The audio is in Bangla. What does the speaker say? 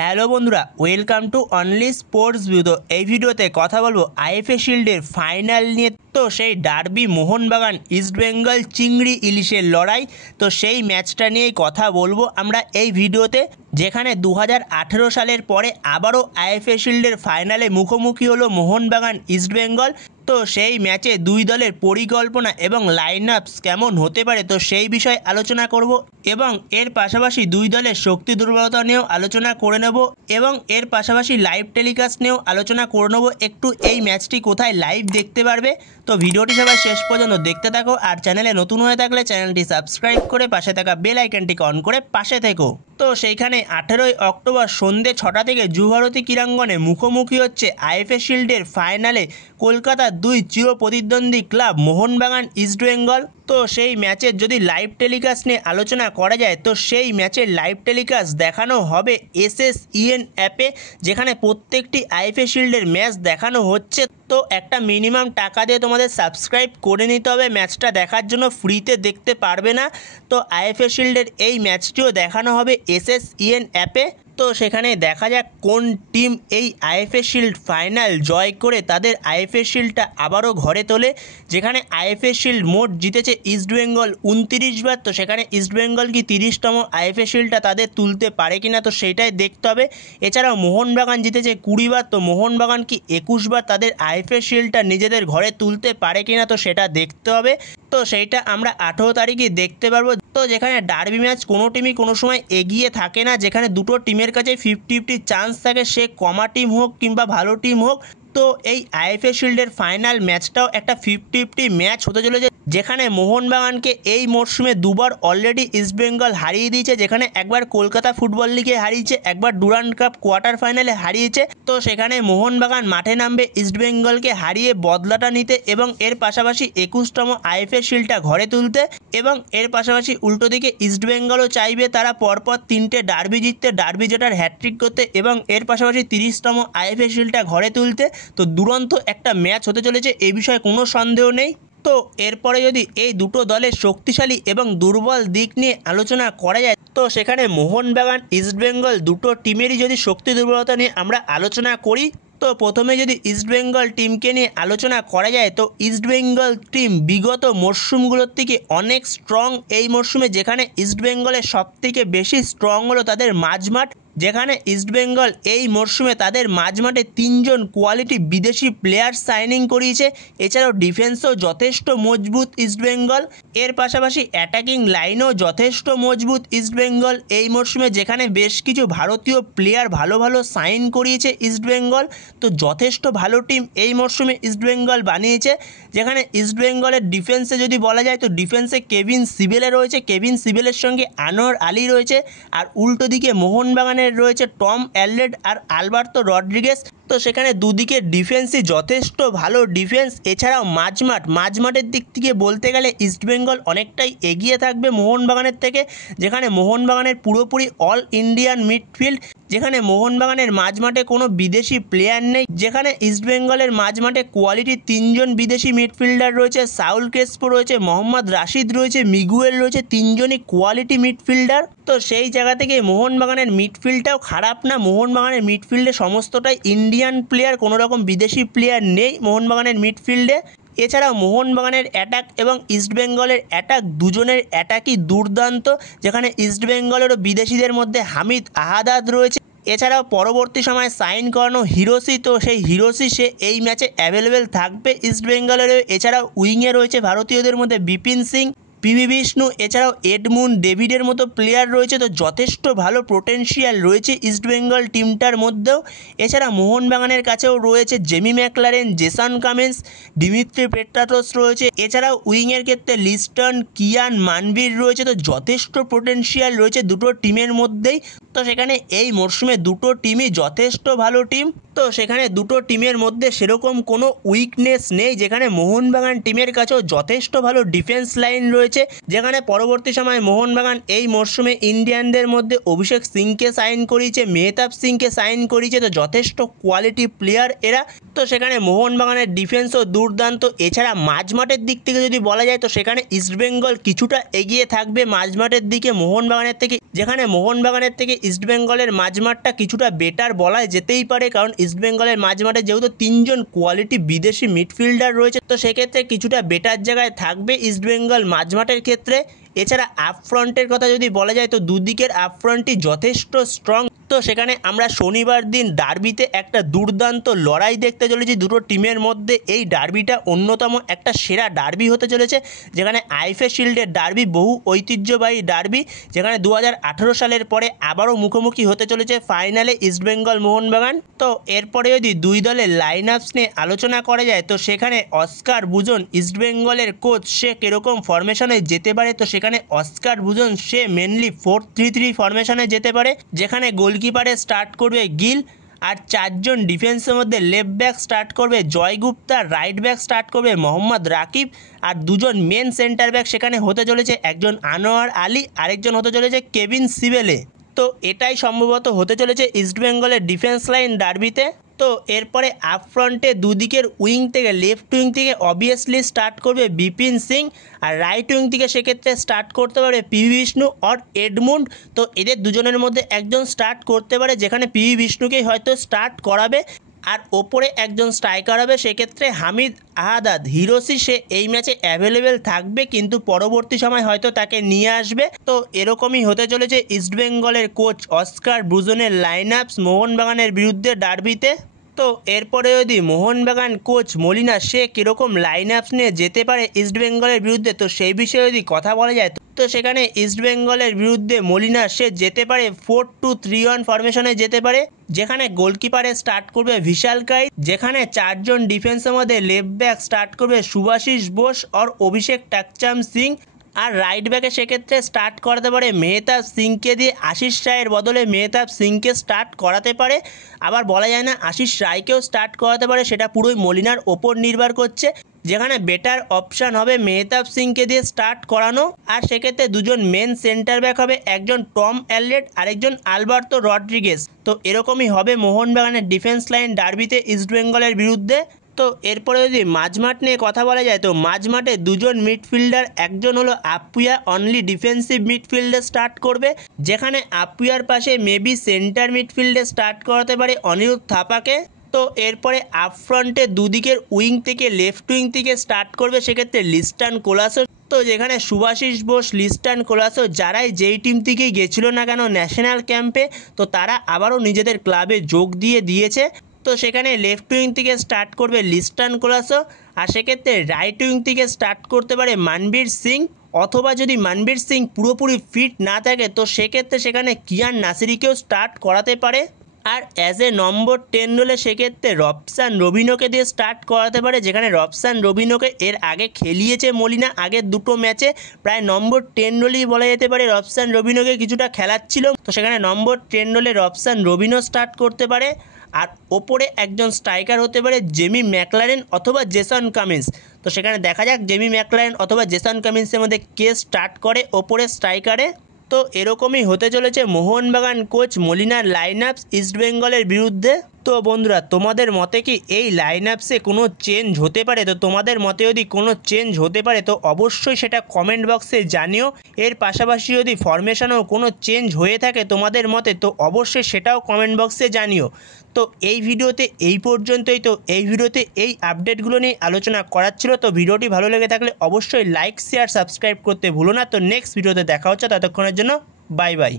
হ্যালো বন্ধুরা, welcome to only sports view. তো এই ভিডিওতে কথা বলবো আইএফএ শিল্ডের ফাইনাল নিয়ে। তো সেই ডার্বি মোহনবাগান ইস্টবেঙ্গল চিংড়ি ইলিশের লড়াই, তো সেই ম্যাচটা নিয়েই কথা বলবো আমরা এই ভিডিওতে, যেখানে 2018 সালের পরে আবারও আইএফএ শিল্ডের ফাইনালে মুখোমুখি হলো মোহনবাগান ইস্টবেঙ্গল। তো সেই ম্যাচে দুই দলের পরিকল্পনা এবং লাইন আপস কেমন হতে পারে, তো সেই বিষয়ে আলোচনা করব এবং এর পাশাপাশি দুই দলের শক্তি দুর্বলতা নিয়েও আলোচনা করে নেব এবং এর পাশাপাশি লাইভ টেলিকাস্ট নিয়েও আলোচনা করে নেব। একটু এই ম্যাচটি কোথায় লাইভ দেখতে পারবে, তো ভিডিওটি সবাই শেষ পর্যন্ত দেখতে থাকো। আর চ্যানেলে নতুন হয়ে থাকলে চ্যানেলটি সাবস্ক্রাইব করে পাশে থাকা বেল আইকনটিকে অন করে পাশে থেকো। তো সেইখানে 18ই অক্টোবর সন্ধ্যে 6টা থেকে যুবভারতী ক্রীড়াঙ্গনে মুখোমুখি হচ্ছে আইএফএ শিল্ডের ফাইনালে কলকাতার দুই চিরপ্রতিদ্বন্দ্বী ক্লাব মোহনবাগান ইস্টবেঙ্গল। তো সেই ম্যাচের যদি লাইভ টেলিকাস্ট নিয়ে আলোচনা করা যায়, তো সেই ম্যাচের লাইভ টেলিকাস্ট দেখানো হবে SSEN অ্যাপে, যেখানে প্রত্যেকটি আইএফএ শিল্ডের ম্যাচ দেখানো হচ্ছে। তো একটা মিনিমাম টাকা দিয়ে তোমাদের সাবস্ক্রাইব করে নিতে হবে, ম্যাচটা দেখার জন্য ফ্রিতে দেখতে পারবে না। তো আইএফএ শিল্ডের এই ম্যাচটিও দেখানো হবে SSEN অ্যাপে। তো সেখানে দেখা যাক কোন টিম এই আইএফএ শিল্ড ফাইনাল জয় করে তাদের আইএফএ শিল্ডটা আবারও ঘরে তোলে। যেখানে আইএফএ শিল্ড মোট জিতেছে ইস্টবেঙ্গল 29 বার, তো সেখানে ইস্টবেঙ্গল কি 30তম আইএফএ শিল্ডটা তাদের তুলতে পারে কিনা, তো সেইটাই দেখতে হবে। এছাড়াও মোহনবাগান জিতেছে 20 বার, তো মোহনবাগান কি 21 বার তাদের আইএফএ শিল্ডটা নিজেদের ঘরে তুলতে পারে কিনা, তো সেটা দেখতে হবে। তো সেইটা আমরা 18 তারিখে দেখতে পারবো। তো যেখানে ডার্বি ম্যাচ কোনো টিমই কোনো সময় এগিয়ে থাকে না, যেখানে দুটো টিমের কাছে 50-50 চান্স থাকে, সে কমা টিম হোক কিংবা ভালো টিম হোক। তো এই আইএফএ শিল্ডের ফাইনাল ম্যাচটাও একটা 50-50 ম্যাচ হতে চলেছে, যেখানে মোহনবাগানকে এই মরশুমে দুবার অলরেডি ইস্টবেঙ্গল হারিয়ে দিয়েছে। যেখানে একবার কলকাতা ফুটবল লিগে হারিয়েছে, একবার ডুরান্ড কাপ কোয়ার্টার ফাইনালে হারিয়েছে। তো সেখানে মোহনবাগান মাঠে নামবে ইস্টবেঙ্গলকে হারিয়ে বদলাটা নিতে এবং এর পাশাপাশি 21তম আইএফএ শিল্ডটা ঘরে তুলতে। এবং এর পাশাপাশি উল্টো দিকে ইস্টবেঙ্গলও চাইবে তারা পরপর 3টে ডার্বি জিততে, ডার্বি জেতার হ্যাট্রিক করতে এবং এর পাশাপাশি 30তম আইএফএ শিল্ডটা ঘরে তুলতে। তো দুরন্ত একটা ম্যাচ হতে চলেছে, এই বিষয়ে কোনো সন্দেহ নেই। তো এরপরে যদি এই দুটো দলের শক্তিশালী এবং দুর্বল দিক নিয়ে আলোচনা করা যায়, তো সেখানে মোহনবাগান ইস্টবেঙ্গল দুটো টিমেরই যদি শক্তি দুর্বলতা নিয়ে আমরা আলোচনা করি, তো প্রথমে যদি ইস্টবেঙ্গল টিমকে নিয়ে আলোচনা করা যায়, তো ইস্টবেঙ্গল টিম বিগত মরশুমগুলোর থেকে অনেক স্ট্রং এই মরশুমে। যেখানে ইস্টবেঙ্গলের সবথেকে বেশি স্ট্রং হলো তাদের মাঝমাঠ, যেখানে ইস্টবেঙ্গল এই মরশুমে তাদের মাঝমাঠে 3জন কোয়ালিটি বিদেশি প্লেয়ার সাইনিং করিয়েছে। এছাড়াও ডিফেন্সও যথেষ্ট মজবুত ইস্টবেঙ্গল, এর পাশাপাশি অ্যাটাকিং লাইনও যথেষ্ট মজবুত ইস্টবেঙ্গল এই মরশুমে, যেখানে বেশ কিছু ভারতীয় প্লেয়ার ভালো ভালো সাইন করিয়েছে ইস্টবেঙ্গল। তো যথেষ্ট ভালো টিম এই মরশুমে ইস্টবেঙ্গল বানিয়েছে। যেখানে ইস্টবেঙ্গলের ডিফেন্সে যদি বলা যায়, তো ডিফেন্সে কেভিন সিবেলে রয়েছে, কেভিন সিবেলের সঙ্গে আনোয়ার আলী রয়েছে। আর উল্টো দিকে মোহনবাগানের রয়েছে টম অ্যালডেড আর আলবার্তো রড্রিগেস। তো সেখানে দুদিকে ডিফেন্সই যথেষ্ট ভালো ডিফেন্স। এছাড়াও মাঝমাঠের দিক থেকে বলতে গেলে ইস্টবেঙ্গল অনেকটাই এগিয়ে থাকবে মোহনবাগানের থেকে, যেখানে মোহনবাগানের পুরোপুরি অল ইন্ডিয়ান মিডফিল্ড, যেখানে মোহনবাগানের মাঝমাঠে কোনো বিদেশি প্লেয়ার নেই। যেখানে ইস্টবেঙ্গলের মাঝমাঠে কোয়ালিটি 3জন বিদেশি মিডফিল্ডার রয়েছে, সাউল ক্রেসপো রয়েছে, মোহাম্মদ রাশিদ রয়েছে, মিগুয়েল রয়েছে, 3জনই কোয়ালিটি মিডফিল্ডার। তো সেই জায়গা থেকে মোহনবাগানের মিডফিল্ডটাও খারাপ না, মোহনবাগানের মিডফিল্ডে সমস্তটাই ইন্ডিয়ান প্লেয়ার, কোনো রকম বিদেশি প্লেয়ার নেই মোহনবাগানের মিডফিল্ডে। এছাড়াও মোহনবাগানের অ্যাটাক এবং ইস্টবেঙ্গলের অ্যাটাক, দুজনের অ্যাটাকই দুর্দান্ত। যেখানে ইস্টবেঙ্গলেরও বিদেশিদের মধ্যে হামিদ আহাদাদ রয়েছে। এছাড়াও পরবর্তী সময় সাইন করানো হিরোসি, তো সেই হিরোসি সে এই ম্যাচে অ্যাভেলেবেল থাকবে ইস্টবেঙ্গলেরও। এছাড়াও উইংয়ে রয়েছে ভারতীয়দের মধ্যে বিপিন সিং, পিভি বিষ্ণু, এছাড়াও এডমুন ডেভিডের মতো প্লেয়ার রয়েছে। তো যথেষ্ট ভালো পোটেনশিয়াল রয়েছে ইস্টবেঙ্গল টিমটার মধ্যেও। এছাড়া মোহনবাগানের কাছেও রয়েছে Jamie McLaren, Jason Cummings, Dimitri Petratos রয়েছে। এছাড়াও উইংয়ের ক্ষেত্রে লিস্টন, কিয়ান মানভীর রয়েছে। তো যথেষ্ট পোটেনশিয়াল রয়েছে দুটো টিমের মধ্যেই। তো সেখানে এই মরশুমে দুটো টিমই যথেষ্ট ভালো টিম। তো সেখানে দুটো টিমের মধ্যে সেরকম কোনো উইকনেস নেই, যেখানে মোহনবাগান টিমের কাছেও যথেষ্ট ভালো ডিফেন্স লাইন রয়েছে। যেখানে পরবর্তী সময় মোহনবাগান এই মরশুমে ইন্ডিয়ানদের মধ্যে অভিষেক সিংকে সাইন করিয়েছে, মেহতাব সিংকে সাইন করিয়েছে। তো যথেষ্ট কোয়ালিটি প্লেয়ার এরা। তো সেখানে মোহনবাগানের ডিফেন্সও দুর্দান্ত। এছাড়া মাঝমাঠের দিক থেকে যদি বলা যায়, তো সেখানে ইস্টবেঙ্গল কিছুটা এগিয়ে থাকবে মাঝমাঠের দিকে মোহনবাগানের থেকে, যেখানে মোহনবাগানের থেকে ইস্টবেঙ্গলের মাঝমাঠটা কিছুটা বেটার বলা যেতেই পারে, কারণ ইস্টবেঙ্গলের মাঝমাঠে যেহেতু 3জন কোয়ালিটি বিদেশি মিডফিল্ডার রয়েছে, তো সেক্ষেত্রে কিছুটা বেটার জায়গায় থাকবে ইস্টবেঙ্গল মাঝমাঠের ক্ষেত্রে। এছাড়া আপ ফ্রন্টের কথা যদি বলা যায় তো দুদিকের আপ ফ্রন্টই যথেষ্ট স্ট্রং। তো সেখানে আমরা শনিবার দিন ডার্বিতে একটা দুর্দান্ত লড়াই দেখতে চলেছি দুটো টিমের মধ্যে। এই ডার্বিটা অন্যতম একটা সেরা ডার্বি হতে চলেছে, যেখানে আইএফএ শিল্ডের ডার্বি বহু ঐতিহ্যবাহী ডার্বি, যেখানে 2018 সালের পরে আবারও মুখোমুখি হতে চলেছে ফাইনালে ইস্টবেঙ্গল মোহনবাগান। তো এরপরে যদি দুই দলের লাইন আপস নিয়ে আলোচনা করা যায় তো সেখানে অস্কার বুজন ইস্টবেঙ্গলের কোচ, সে কীরকম ফরমেশনে যেতে পারে। তো সেখানে অস্কার বুজন সে মেনলি 4-3-3 ফরমেশনে যেতে পারে, যেখানে গোলকিপারে স্টার্ট করবে গিল, আর 4জন ডিফেন্সের মধ্যে লেফট ব্যাক স্টার্ট করবে জয় গুপ্তা, রাইট ব্যাক স্টার্ট করবে মোহাম্মদ রাকিব, আর 2জন মেন সেন্টার ব্যাক সেখানে হতে চলেছে, একজন আনোয়ার আলী, আরেকজন হতে চলেছে কেভিন সিবেলে। তো এটাই সম্ভবত হতে চলেছে ইস্টবেঙ্গলের ডিফেন্স লাইন ডার্বিতে। তো এরপরে আপ ফ্রন্টে দুদিকের উইং থেকে, লেফট উইং থেকে অবভিয়াসলি স্টার্ট করবে বিপিন সিং, আর রাইট উইং থেকে সেক্ষেত্রে স্টার্ট করতে পারে পিভি বিষ্ণু অর এডমুন্ড। তো এদের দুজনের মধ্যে একজন স্টার্ট করতে পারে, যেখানে পিভি বিষ্ণুকেই হয়তো স্টার্ট করাবে। আর ওপরে একজন স্ট্রাইকার হবে, সেক্ষেত্রে হামিদ আহাদাদ হিরোসি, সে এই ম্যাচে অ্যাভেলেবেল থাকবে কিন্তু পরবর্তী সময় হয়তো তাকে নিয়ে আসবে। তো এরকমই হতে চলেছে ইস্টবেঙ্গলের কোচ অস্কার ব্রুজনের লাইন আপস মোহনবাগানের বিরুদ্ধে ডার্বিতে। তো এরপরে যদি মোহনবাগান কোচ মলিনা সে কীরকম লাইন আপস নিয়ে যেতে পারে ইস্টবেঙ্গলের বিরুদ্ধে, তো সেই বিষয়ে যদি কথা বলা যায় তো সেখানে ইস্টবেঙ্গলের বিরুদ্ধে মলিনা সে যেতে পারে 4-2-3-1 ফরমেশনে যেতে পারে, যেখানে গোলকিপারে স্টার্ট করবে ভিশাল কাই, যেখানে 4জন ডিফেন্সের মধ্যে লেফট ব্যাক স্টার্ট করবে সুভাশিস বোস আর অভিষেক টাকচাম সিং, আর রাইট ব্যাকে সেক্ষেত্রে স্টার্ট করাতে পারে মেহতাব সিংকে দিয়ে, আশিস রায়ের বদলে মেহতাব সিংকে স্টার্ট করাতে পারে। আবার বলা যায় না আশিস রায়কেও স্টার্ট করাতে পারে, সেটা পুরোই মলিনার ওপর নির্ভর করছে, যেখানে বেটার অপশান হবে মেহতাব সিংকে দিয়ে স্টার্ট করানো। আর সেক্ষেত্রে 2জন মেন সেন্টার ব্যাক হবে, একজন টম অ্যাললেট, আরেকজন আলবার্তো রড্রিগেজ। তো এরকমই হবে মোহনবাগানের ডিফেন্স লাইন ডার্বিতে ইস্টবেঙ্গলের বিরুদ্ধে। তো এরপরে যদি মাঝমাঠ নিয়ে কথা বলা যায় তো মাঝমাঠে 2জন মিডফিল্ডার, একজন হলো আপুয়া অনলি ডিফেন্সিভ মিডফিল্ডে স্টার্ট করবে, যেখানে আপুয়ার পাশে মেবি সেন্টার মিডফিল্ডে স্টার্ট করাতে পারে অনিরুদ্ধ থাপাকে। তো এরপরে আপ ফ্রন্টে দুদিকের উইং থেকে, লেফট উইং থেকে স্টার্ট করবে সেক্ষেত্রে লিস্টান কোলাসো। তো যেখানে সুভাশিস বোস, লিস্টান কোলাসো যারাই যেই টিম থেকেই গেছিলো না কেন ন্যাশনাল ক্যাম্পে, তো তারা আবারও নিজেদের ক্লাবে যোগ দিয়েছে। তো সেখানে লেফট উইং থেকে স্টার্ট করবে লিস্টান কোলাসো, আর সেক্ষেত্রে রাইট উইং থেকে স্টার্ট করতে পারে মানবীর সিং, অথবা যদি মানবীর সিং পুরোপুরি ফিট না থাকে তো সেক্ষেত্রে সেখানে কিয়ান নাসিরিকেও স্টার্ট করাতে পারে। আর অ্যাজ এ নম্বর 10 রোলে সেক্ষেত্রে রবসান রবিনোকে দিয়ে স্টার্ট করাতে পারে, যেখানে রবসান রবিনোকে এর আগে খেলিয়েছে মলিনা আগের দুটো ম্যাচে, প্রায় নম্বর 10 রোলেই বলা যেতে পারে রবসান রবিনোকে কিছুটা খেলাচ্ছিল। তো সেখানে নম্বর 10 রোলে রবসান রবিনো স্টার্ট করতে পারে। আর ওপরে একজন স্ট্রাইকার হতে পারে জেমি ম্যাকলারেন অথবা জেসন কামিন্স। তো সেখানে দেখা যাক জেমি ম্যাকলারেন অথবা জেসন কামিন্সের মধ্যে কে স্টার্ট করে ওপরে স্ট্রাইকারে। তো এরকমই হতে চলেছে মোহনবাগান কোচ মলিনার লাইন আপস ইস্টবেঙ্গলের বিরুদ্ধে। তো বন্ধুরা তোমাদের মতে কি এই লাইন আপসে কোনো চেঞ্জ হতে পারে? তো তোমাদের মতে যদি কোনো চেঞ্জ হতে পারে তো অবশ্যই সেটা কমেন্ট বক্সে জানিও। এর পাশাপাশি যদি ফরমেশনেও কোনো চেঞ্জ হয়ে থাকে তোমাদের মতে তো অবশ্যই সেটাও কমেন্ট বক্সে জানিও। তো এই ভিডিওতে এই পর্যন্তই। তো এই ভিডিওতে এই আপডেটগুলো নিয়ে আলোচনা করার ছিল। তো ভিডিওটি ভালো লেগে থাকলে অবশ্যই লাইক, শেয়ার, সাবস্ক্রাইব করতে ভুলো না। তো নেক্সট ভিডিওতে দেখা হচ্ছে, ততক্ষণের জন্য বাই বাই।